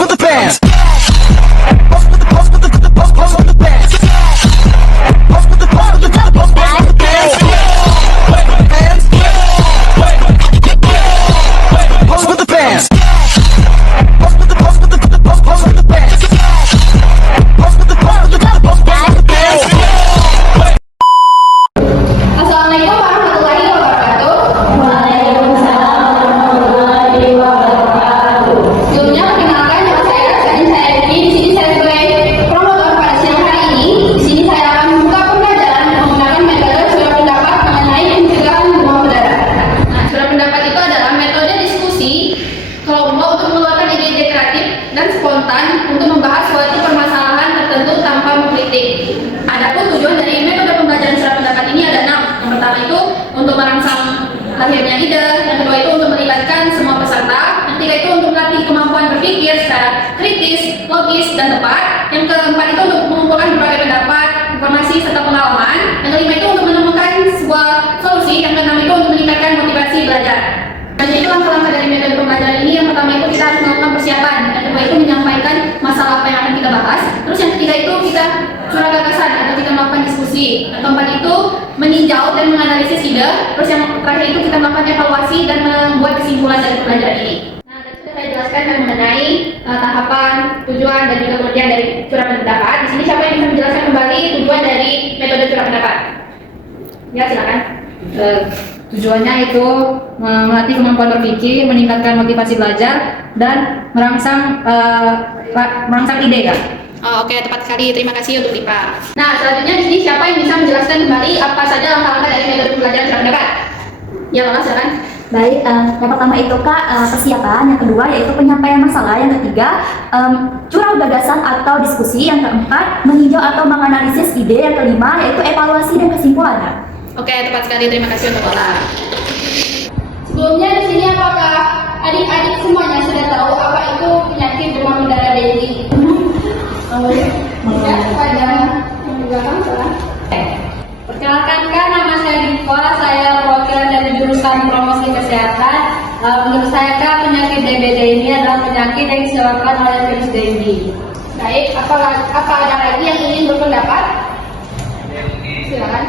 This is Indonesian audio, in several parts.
with the bands. Assalamualaikum warahmatullahi wabarakatuh. Sebelumnya perkenalkan nama saya Rasain saya Edi. Di sini saya sebagai promotor pada siang hari ini. Di sini saya akan membuka pembelajaran menggunakan metode surat pendapat mengenai pencegahan demam berdarah. Nah, surat pendapat itu adalah metode diskusi kelompok untuk mengeluarkan ide-ide kreatif dan spontan untuk membahas suatu permasalahan tertentu tanpa mengkritik. Adapun tujuan dari metode pembelajaran surat pendapat ini ada 6. Yang pertama itu untuk merangsang lahirnya ide, yang kedua itu untuk melibatkan semua peserta, yang ketiga itu untuk melatih kemampuan berpikir secara kritis, logis, dan tepat, yang keempat itu untuk mengumpulkan berbagai pendapat, informasi, serta pengalaman, yang kelima itu untuk menemukan sebuah solusi, yang keenam itu untuk meningkatkan motivasi belajar. Dan itu langkah-langkah dari metode pembelajaran ini. Yang pertama itu kita harus melakukan persiapan, yang kedua itu menyampaikan masalah apa yang akan kita bahas, terus yang ketiga itu kita curah gagasan atau kita melakukan diskusi, yang keempat itu meninjau dan menganalisis ide, terus yang terakhir itu kita melakukan evaluasi dan membuat kesimpulan dari pembelajaran ini. Nah, tadi sudah saya jelaskan mengenai tahapan, tujuan, dan juga pengertian dari curah pendapat. Di sini siapa yang bisa menjelaskan kembali tujuan dari metode curah pendapat? Ya, silakan. Tujuannya itu melatih kemampuan berpikir, meningkatkan motivasi belajar, dan merangsang ide, Kak. Oh, oke, tepat sekali. Terima kasih untuk Dipa. Nah, selanjutnya di sini siapa yang bisa menjelaskan kembali apa saja langkah-langkah dari metode pembelajaran curah pendapat? Ya, Mama, silakan. Baik, yang pertama itu Kak, persiapan, yang kedua yaitu penyampaian masalah, yang ketiga curah gagasan atau diskusi, yang keempat meninjau atau menganalisis ide, yang kelima yaitu evaluasi dan kesimpulan, Kak. Oke, tepat sekali. Terima kasih untuk Ola. Sebelumnya di sini apakah adik-adik semuanya sudah tahu apa itu penyakit demam berdarah Dengue? Ya, pada yang di belakang silakan. Perkenalkan Kak, nama saya Diva, saya perwakilan dari jurusan promosi kesehatan. Menurut saya Kak, penyakit DBD ini adalah penyakit yang disebabkan oleh virus dengue. Baik, apa ada lagi yang ingin berpendapat? Silakan.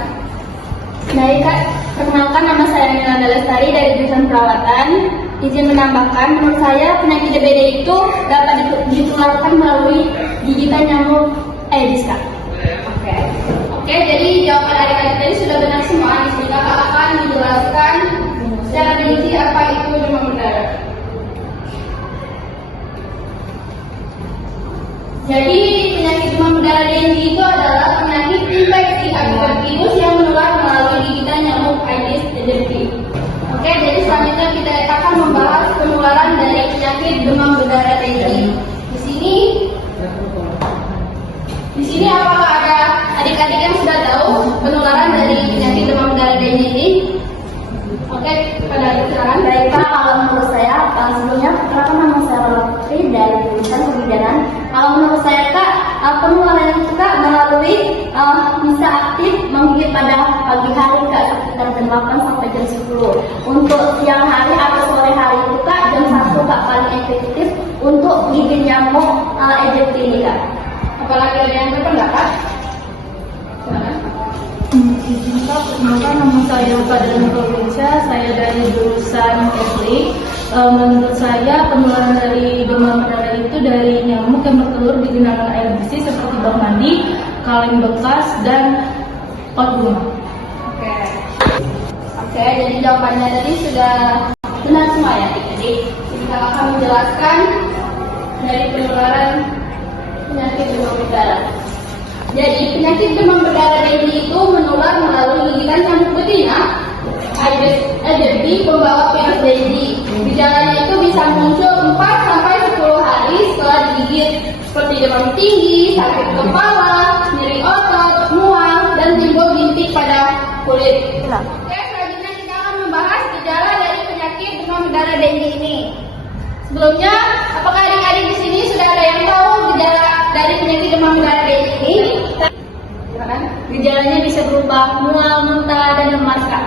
Baik Kak, perkenalkan nama saya Nilanda Lestari dari jurusan perawatan. Izin menambahkan, menurut saya penyakit DBD itu dapat ditularkan melalui gigitan nyamuk Aedes Kak. Oke, jadi jawaban adik-adik tadi sudah benar semua. Di sini kakak akan menjelaskan secara rinci apa itu demam berdarah. Jadi penyakit demam berdarah dengue itu adalah penyakit infeksi akibat virus yang menular melalui gigitan nyamuk Aedes aegypti. Oke, jadi selanjutnya kita akan membahas penularan dari penyakit demam berdarah dengue. Di sini apakah ada adik-adik yang sudah tahu penularan dari penyakit demam berdarah dengue ini? Oke, pada silakan. Baik Kak, kalau menurut saya, sebelumnya perkenalkan nama saya Lola Putri dari jurusan kebidanan. Kalau menurut saya Kak, penularan itu Kak melalui bisa aktif menggigit pada pagi hari Kak sekitar jam 8 sampai jam 10. Untuk siang hari atau sore hari itu Kak jam 1 Kak paling efektif untuk gigit nyamuk Aedes ini Kak. Apalagi ada yang berpendapat? Perkenalkan nama saya Fadlan Nurulisa, saya dari jurusan Teknik. Menurut saya penularan dari demam berdarah itu dari nyamuk yang bertelur di genangan air bersih seperti bak mandi, kaleng bekas, dan pot bunga. Oke, jadi jawabannya tadi sudah benar semua ya. Jadi kita akan menjelaskan dari penularan penyakit demam berdarah. Jadi penyakit demam berdarah dengue itu menular melalui gigitan nyamuk betina Aedes aegypti pembawa virus dengue. Gejalanya itu bisa muncul 4 sampai 10 hari setelah digigit, seperti demam tinggi, sakit kepala, nyeri otot, mual, dan timbul bintik pada kulit. Oke, selanjutnya kita akan membahas gejala dari penyakit demam berdarah dengue ini. Sebelumnya, apakah adik-adik di sini sudah ada yang tahu gejala dari penyakit demam berdarah dengue ini? Gejalanya bisa berupa mual, muntah, dan lemas Kak.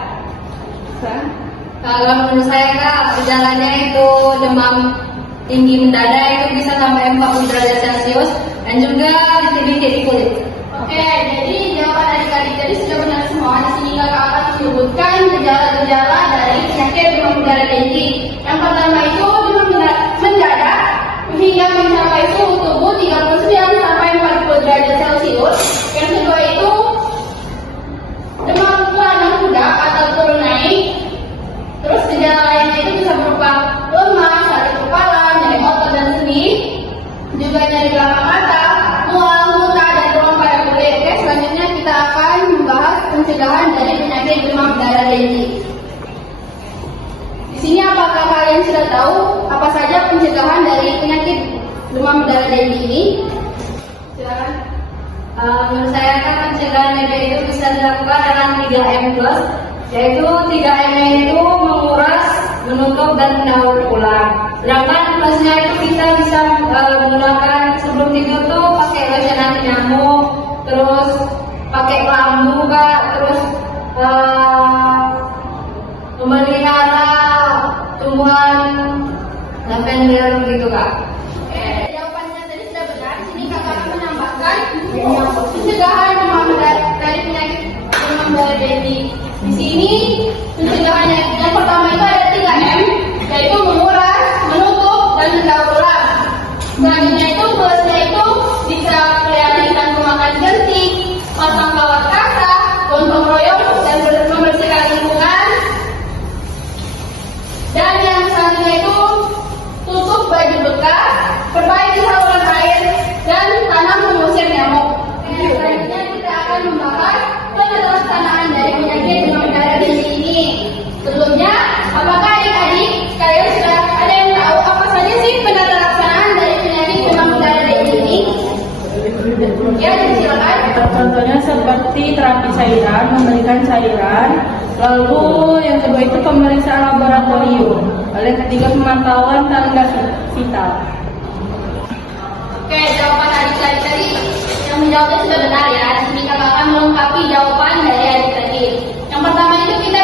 Kalau menurut saya Kak, gejalanya itu demam tinggi mendadak itu bisa sampai 40 derajat Celcius dan juga disabilitas di kulit. Oke, jadi jawaban adik-adik tadi sudah benar semua. Di sini kakak akan menyebutkan gejala-gejala dari penyakit demam berdarah Dengue. Yang pertama itu demam mendadak hingga mencapai suhu tubuh 39 sampai 40 derajat Celcius. Yang kedua itu demam yang mudah atau turun naik. Terus gejala lainnya itu bisa berupa lemas, sakit kepala, nyeri otot dan sendi, juga nyeri belakang mata, mual, muntah, dan demam pada kulit. Oke, selanjutnya kita akan membahas pencegahan dari penyakit demam berdarah Dengue. Di sini apakah kalian sudah tahu apa saja pencegahan dari penyakit demam berdarah Dengue ini? Silakan. Menurut saya kan pencegahan DBD itu bisa dilakukan dengan 3M+, yaitu 3M itu menguras, menutup, dan mendaur ulang. Sedangkan plusnya itu kita bisa menggunakan sebelum tidur tuh pakai lotion anti nyamuk, terus pakai lampu Kak, terus memelihara tumbuhan lavender gitu Kak. Jawabannya tadi sudah benar. Di sini kakak akan menambahkan pencegahan demam berdarah dari penyakit demam berdarah Dengue. Di sini pencegahannya yang pertama itu ada 3M, yaitu menguras, menutup, dan mendaur ulang. Selanjutnya itu plusnya itu bisa merealisasikan pemakan jentik, pasang kawat kata, gotong royong, dan membersihkan lingkungan. Dan yang selanjutnya itu tutup baju bekas, perbaiki saluran air, dan tanam pengusir nyamuk. Selanjutnya kita akan membahas penyelesaian dari penyakit demam berdarah Dengue ini. Sebelumnya, apakah adik-adik kalian sudah ada yang tahu apa saja sih penyelesaian dari penyakit demam berdarah Dengue ini? Ya, silakan. Contohnya seperti terapi cairan, memberikan cairan. Lalu yang kedua itu pemeriksaan laboratorium. Lalu yang ketiga pemantauan tanda vital. Oke, jawaban adik-adik tadi yang menjawabnya sudah benar ya. Di sini kakak akan melengkapi jawaban dari adik-adik. Yang pertama itu kita